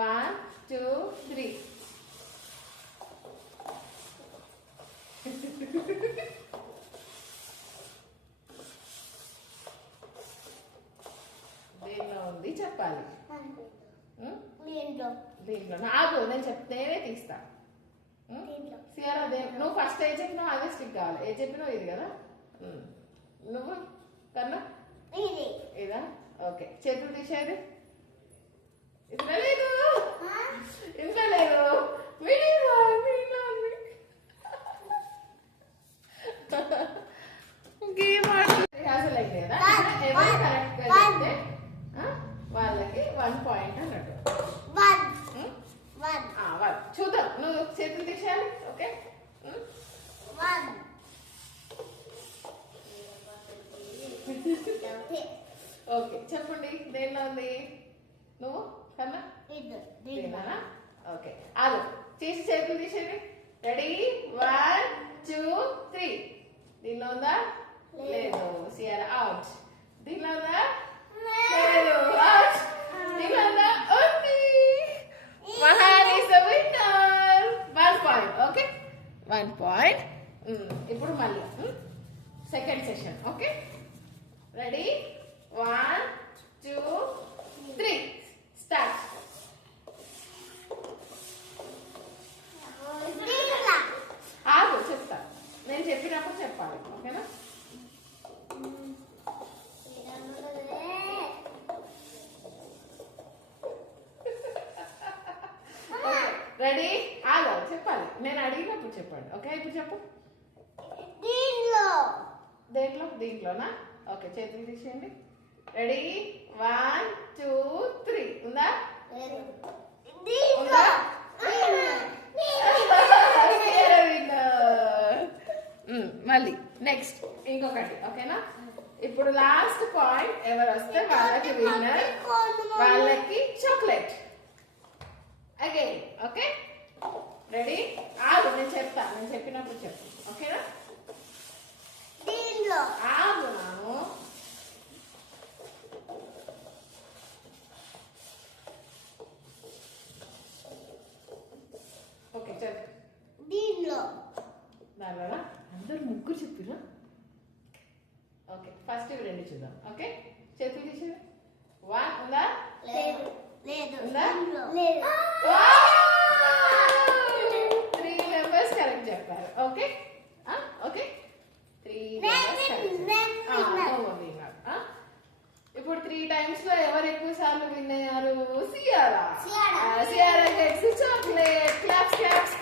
One two three దేనిలో ఉంది? చెప్పాలి? దీంట్లో? దీంట్లో? నాకు నేను చెప్ నేనే తీస్తా? దీంట్లో? సియారా దే నువ్వు ఫస్ట్ ఏ చెప్పినావు అదే స్టిక్ కావాలి. ఏ చెప్పినావు ఇది కదా. నువ్వు కన్నా? ఇదా? ఓకే. చేతులు తీసేది? వన్ పాయింట్ అన్నట్టు. వన్ వాళ్ళు చూద్దాం. నువ్వు చేతులు తీసేయాలి ఓకే? వన్ ఓకే చెప్పండి. దేనిలో ఉంది? నువ్వు కన్నా? ఓకే. ఆగు. తీసి చేతులు తీసేయండి. రెడీ వన్ టూ త్రీ దీనిలో ఉందా లేదు సిఆర్ అవుట్ దీనిలో ఉందా లేదు అవుట్ దీనిలో ఉందా ఉంది Mahan is the winner one point okay one point ఇప్పుడు మళ్ళీ second session okay ready one two three start ఆగు చెప్తా. నేను చెప్పినప్పుడు చెప్పాలి ఓకేనా? రెడీ చెప్పాలి. నేను అడిగినప్పుడు చెప్పండి ఓకే? ఇప్పుడు చెప్పు. దీంట్లో. దేంట్లో? దీంట్లోనా? ఓకే చేతులు తీసేయండి. రెడీ వన్ టూ త్రీ ఉందా. మ్మ్, మళ్ళీ. నెక్స్ట్ ఇంకొకటి ఓకేనా? ఇప్పుడు లాస్ట్ పాయింట్ ఎవరు వస్తే వాళ్ళకి విన్నర్ వాళ్ళకి చాక్లెట్ అగైన్ ఓకే? రెడీ ఆగు నేను చెప్తా నేను చెప్పినప్పుడు చెప్పు. ఓకేనా? దీంట్లో ఆగు నాను. ఓకే చెప్పు. దీంట్లో దానివల్ల అందరు ముగ్గురు చెప్పిరా? ఓకే ఫస్ట్ ఇవి రెండు చూద్దాం. ఓకే? చేతులు తీసేది వన్ ఉందా? లేదు లేదు. ఉందా? లేదు. త్రీ టైమ్స్లో ఎవరు ఎక్కువ సార్లు విన్ అయ్యారు? Ciara? Ciara. Gets chocolate claps claps